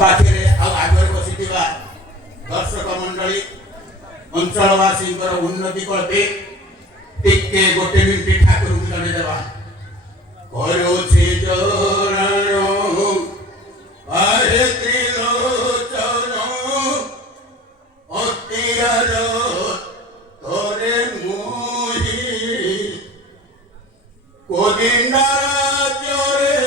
ପାଖରେ ଆଉ ଆଗରେ ବସିଥିବା ଦର୍ଶକ ମଣ୍ଡଳୀ ଅଞ୍ଚଳବାସୀଙ୍କର ଉନ୍ନତି କଳ୍ପେ ଟିକେ ଗୋଟେ ମିନିଟ୍ ଠାକୁରଙ୍କୁ ଜଣେଇଦେବା। କରୁଛି ଚରଣ ଆରେ ତ୍ରିଲୋଚନ ଅତିଆର ତୋରେ ମୁହି କୋଦିନା ରାଜ୍ୟରେ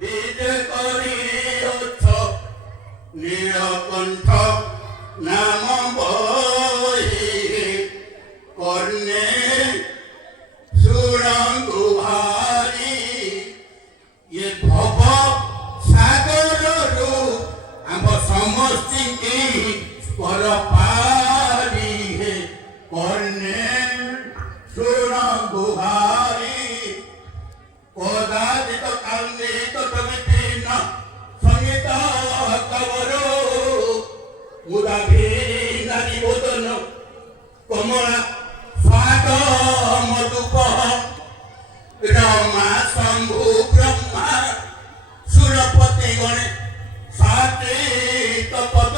ବିଜେ କରିଅଛ ନୀଳକଣ୍ଠ ନାମ ବହି କର୍ଣ୍ଣେ ଶୁଣନ୍ତୁ ଭାରି ଏ ଭବ ସାଗରରୁ ଆମ ସମସ୍ତିଙ୍କି ପର ପାରି ହେ କର୍ଣ୍ଣେ ଶୁଣନ୍ତୁ ଭାରି କଦାଚିତ କାନ୍ଦିତ ବିପିନ ସଙ୍ଗୀତ କବର ମୁଦା ভিনারি বদন কমলা স্বাদ মধুপ রমা শম্ভু ব্রহ্মা সুরপতি গণে সাচিত পদ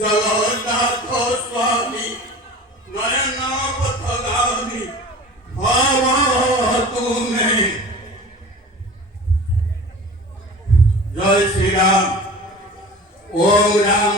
জগন্নাথ স্বামী নয়ন পথগামী ভব তুমি। জয় শ্রীরাম। ओम राम